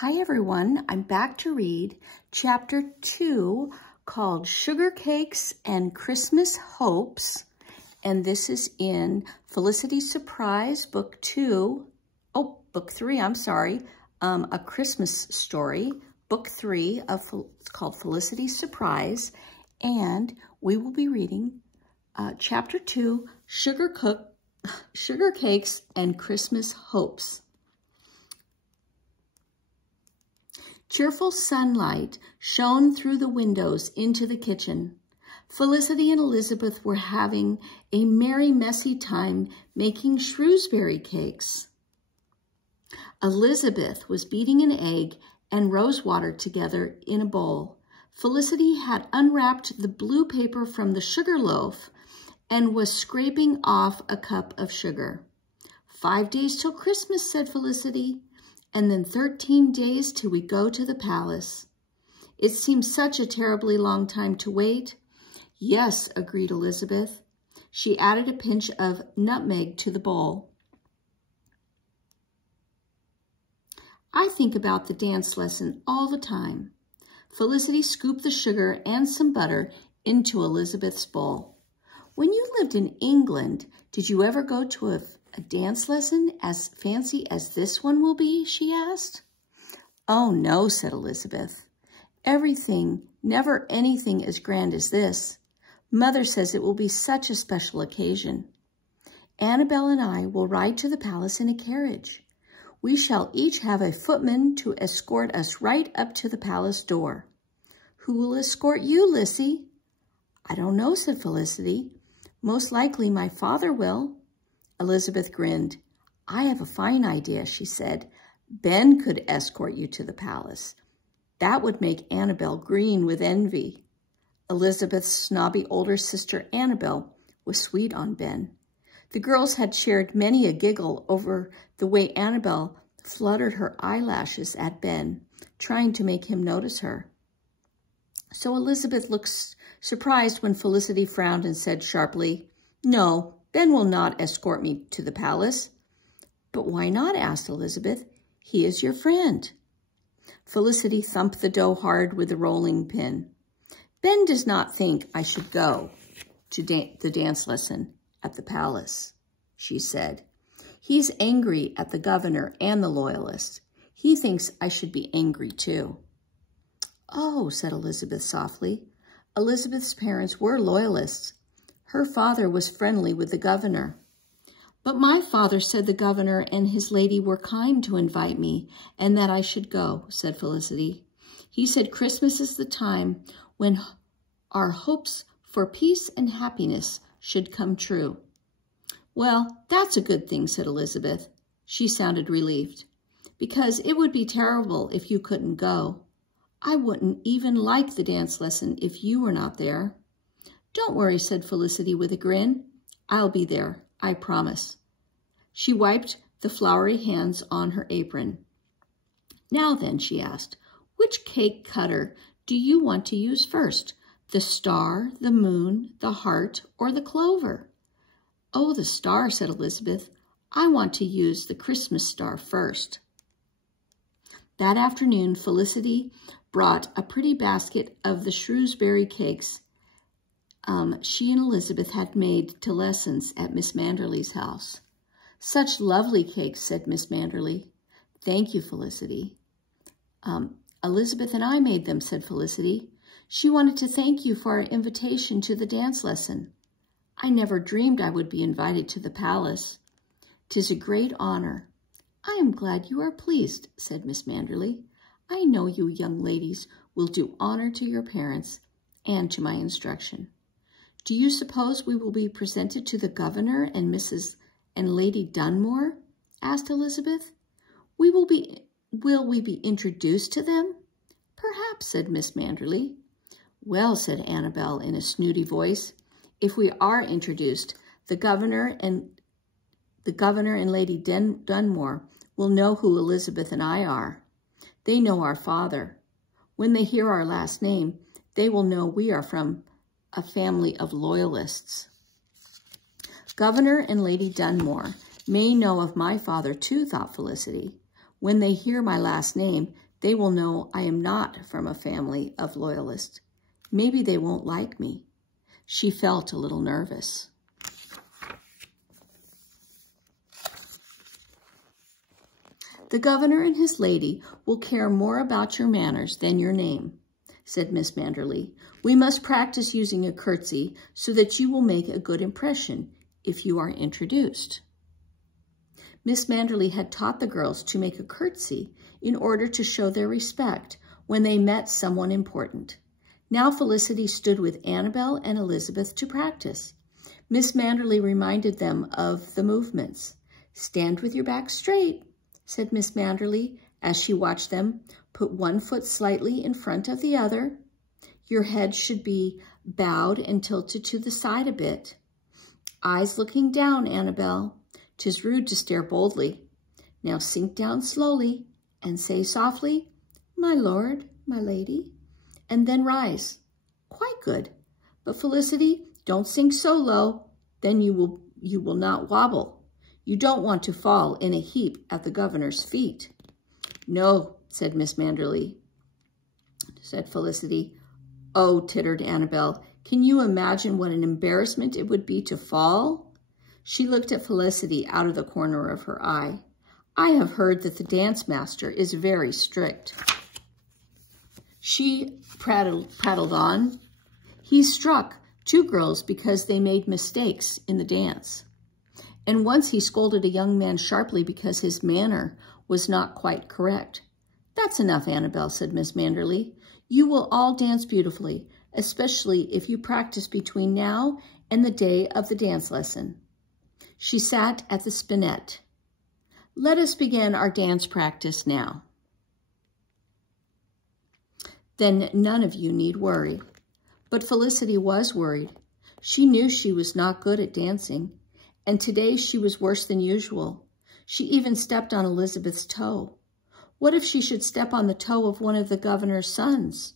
Hi everyone, I'm back to read chapter 2 called Sugar Cakes and Christmas Hopes, and this is in Felicity's Surprise, book 3, I'm sorry, A Christmas Story, book 3 it's called Felicity's Surprise, and we will be reading chapter 2, Sugar Cakes and Christmas Hopes. Cheerful sunlight shone through the windows into the kitchen. Felicity and Elizabeth were having a merry, messy time making Shrewsbury cakes. Elizabeth was beating an egg and rose water together in a bowl. Felicity had unwrapped the blue paper from the sugar loaf and was scraping off a cup of sugar. 5 days till Christmas, said Felicity. And then 13 days till we go to the palace. It seems such a terribly long time to wait. Yes, agreed Elizabeth. She added a pinch of nutmeg to the bowl. I think about the dance lesson all the time. Felicity scooped the sugar and some butter into Elizabeth's bowl. When you lived in England, did you ever go to a dance lesson as fancy as this one will be, she asked. Oh, no, said Elizabeth. Never anything as grand as this. Mother says it will be such a special occasion. Annabelle and I will ride to the palace in a carriage. We shall each have a footman to escort us right up to the palace door. Who will escort you, Lissy? I don't know, said Felicity. Most likely my father will. Elizabeth grinned. I have a fine idea, she said. Ben could escort you to the palace. That would make Annabelle green with envy. Elizabeth's snobby older sister Annabelle was sweet on Ben. The girls had shared many a giggle over the way Annabelle fluttered her eyelashes at Ben, trying to make him notice her. So Elizabeth looked surprised when Felicity frowned and said sharply, No, Ben will not escort me to the palace. But why not? Asked Elizabeth. He is your friend. Felicity thumped the dough hard with the rolling pin. Ben does not think I should go to the dance lesson at the palace, she said. He's angry at the governor and the loyalists. He thinks I should be angry too. Oh, said Elizabeth softly. Elizabeth's parents were loyalists. Her father was friendly with the governor. But my father said the governor and his lady were kind to invite me and that I should go, said Felicity. He said Christmas is the time when our hopes for peace and happiness should come true. Well, that's a good thing, said Elizabeth. She sounded relieved. Because it would be terrible if you couldn't go. I wouldn't even like the dance lesson if you were not there. Don't worry, said Felicity with a grin. I'll be there, I promise. She wiped the floury hands on her apron. Now then, she asked, which cake cutter do you want to use first? The star, the moon, the heart, or the clover? Oh, the star, said Elizabeth. I want to use the Christmas star first. That afternoon, Felicity brought a pretty basket of the Shrewsbury cakes she and Elizabeth had made to lessons at Miss Manderly's house. Such lovely cakes, said Miss Manderly. Thank you, Felicity. Elizabeth and I made them, said Felicity. She wanted to thank you for our invitation to the dance lesson. I never dreamed I would be invited to the palace. 'Tis a great honor. I am glad you are pleased, said Miss Manderly. I know you young ladies will do honor to your parents and to my instruction. Do you suppose we will be presented to the governor and Mrs. and Lady Dunmore? Asked Elizabeth. Will we be introduced to them? Perhaps, said Miss Manderly. Well, said Annabelle in a snooty voice, if we are introduced, the governor and Lady Dunmore will know who Elizabeth and I are. They know our father. When they hear our last name, they will know we are from a family of loyalists. Governor and Lady Dunmore may know of my father too, thought Felicity. When they hear my last name, They will know I am not from a family of loyalists. Maybe they won't like me. She felt a little nervous. The governor and his lady will care more about your manners than your name, said Miss Manderley. We must practice using a curtsy so that you will make a good impression if you are introduced. Miss Manderley had taught the girls to make a curtsy in order to show their respect when they met someone important. Now Felicity stood with Annabel and Elizabeth to practice. Miss Manderley reminded them of the movements. Stand with your back straight, said Miss Manderley as she watched them. Put one foot slightly in front of the other. Your head should be bowed and tilted to the side a bit. Eyes looking down, Annabel. 'Tis rude to stare boldly. Now sink down slowly and say softly, my lord, my lady, and then rise. Quite good. But Felicity, don't sink so low, then you will not wobble. You don't want to fall in a heap at the governor's feet. No, said Miss Manderley, said Felicity. Oh, tittered Annabel, can you imagine what an embarrassment it would be to fall? She looked at Felicity out of the corner of her eye. I have heard that the dance master is very strict. She prattled on. He struck 2 girls because they made mistakes in the dance. And once he scolded a young man sharply because his manner was not quite correct. That's enough, Annabel, said Miss Manderley. You will all dance beautifully, especially if you practice between now and the day of the dance lesson. She sat at the spinet. Let us begin our dance practice now. Then none of you need worry. But Felicity was worried. She knew she was not good at dancing, and today she was worse than usual. She even stepped on Elizabeth's toe. What if she should step on the toe of one of the governor's sons?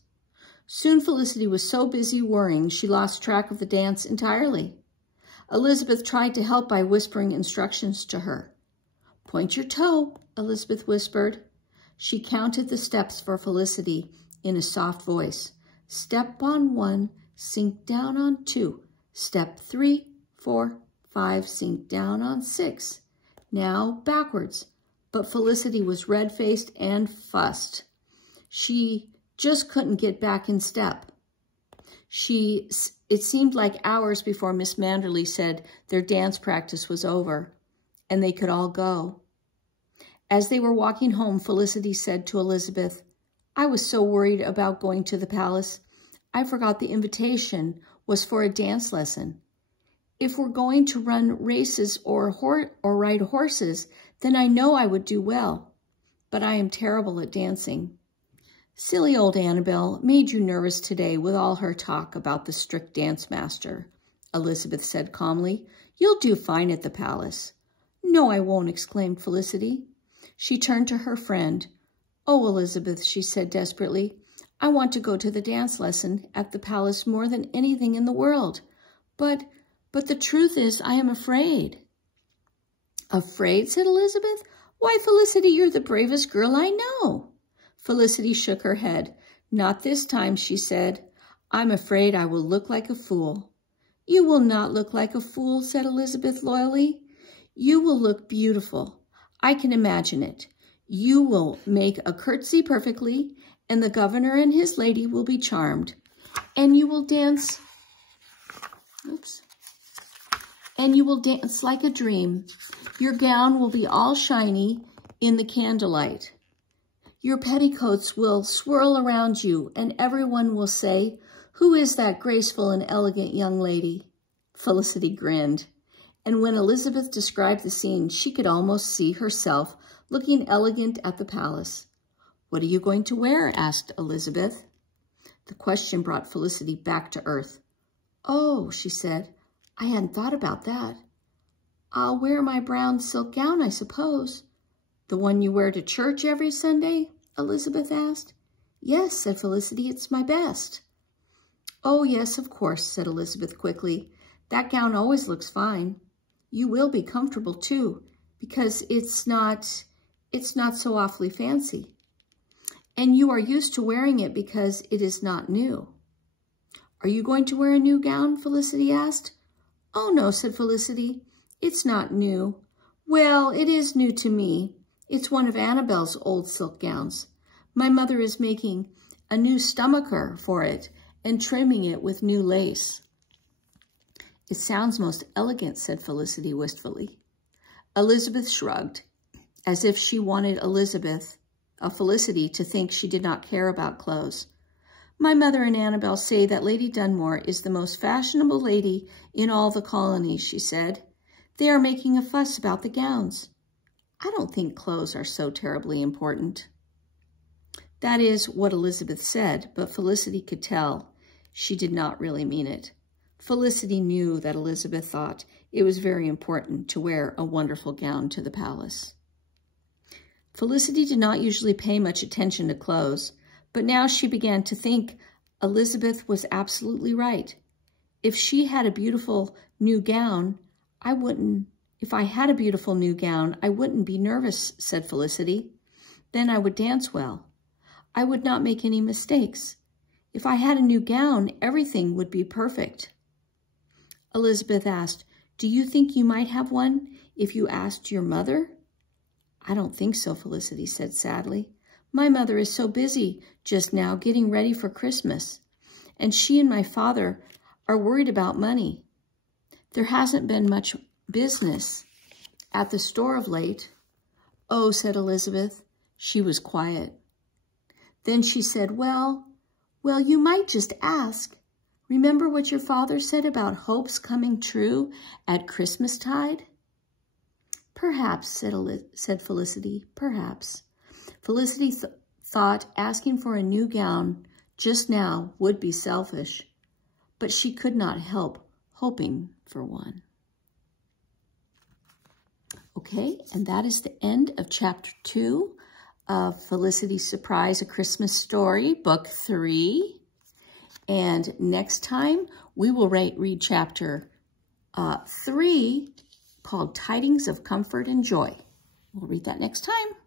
Soon Felicity was so busy worrying she lost track of the dance entirely. Elizabeth tried to help by whispering instructions to her. Point your toe, Elizabeth whispered. She counted the steps for Felicity in a soft voice. Step on 1, sink down on 2. Step 3, 4, 5, sink down on 6. Now backwards. But Felicity was red-faced and fussed. She just couldn't get back in step. It seemed like hours before Miss Manderley said their dance practice was over and they could all go. As they were walking home, Felicity said to Elizabeth, I was so worried about going to the palace. I forgot the invitation was for a dance lesson. If we're going to run races or ride horses, then I know I would do well, but I am terrible at dancing. Silly old Annabel made you nervous today with all her talk about the strict dance master, Elizabeth said calmly. You'll do fine at the palace. No, I won't, exclaimed Felicity. She turned to her friend. Oh, Elizabeth, she said desperately, I want to go to the dance lesson at the palace more than anything in the world. But the truth is, I am afraid. Afraid, said Elizabeth. Why, Felicity, you're the bravest girl I know. Felicity shook her head. Not this time, she said. I'm afraid I will look like a fool. You will not look like a fool, said Elizabeth loyally. You will look beautiful. I can imagine it. You will make a curtsy perfectly, and the governor and his lady will be charmed. And you will dance, like a dream. Your gown will be all shiny in the candlelight. Your petticoats will swirl around you, and everyone will say, who is that graceful and elegant young lady? Felicity grinned. And when Elizabeth described the scene, she could almost see herself looking elegant at the palace. What are you going to wear? Asked Elizabeth. The question brought Felicity back to earth. Oh, she said, I hadn't thought about that. I'll wear my brown silk gown, I suppose. The one you wear to church every Sunday? Elizabeth asked. Yes, said Felicity, it's my best. Oh, yes, of course, said Elizabeth quickly. That gown always looks fine. You will be comfortable, too, because it's not so awfully fancy. and you are used to wearing it because it is not new. Are you going to wear a new gown? Felicity asked. Oh, no, said Felicity. It's not new. Well, it is new to me. It's one of Annabelle's old silk gowns. My mother is making a new stomacher for it and trimming it with new lace. It sounds most elegant, said Felicity wistfully. Elizabeth shrugged, as if she wanted Felicity to think she did not care about clothes. My mother and Annabelle say that Lady Dunmore is the most fashionable lady in all the colonies, she said. They are making a fuss about the gowns. I don't think clothes are so terribly important. That is what Elizabeth said, but Felicity could tell she did not really mean it. Felicity knew that Elizabeth thought it was very important to wear a wonderful gown to the palace. Felicity did not usually pay much attention to clothes, but now she began to think Elizabeth was absolutely right. If I had a beautiful new gown, I wouldn't be nervous, said Felicity. Then I would dance well. I would not make any mistakes. If I had a new gown, everything would be perfect. Elizabeth asked, do you think you might have one if you asked your mother? I don't think so, Felicity said sadly. My mother is so busy just now getting ready for Christmas, and she and my father are worried about money. There hasn't been much business at the store of late. Oh, said Elizabeth. She was quiet. Then she said, well, you might just ask. Remember what your father said about hopes coming true at Christmastide? Perhaps, said Felicity, perhaps. Felicity thought asking for a new gown just now would be selfish, but she could not help hoping for one. Okay, and that is the end of Chapter 2 of Felicity's Surprise, A Christmas Story, Book 3. And next time, we will read Chapter 3, called Tidings of Comfort and Joy. We'll read that next time.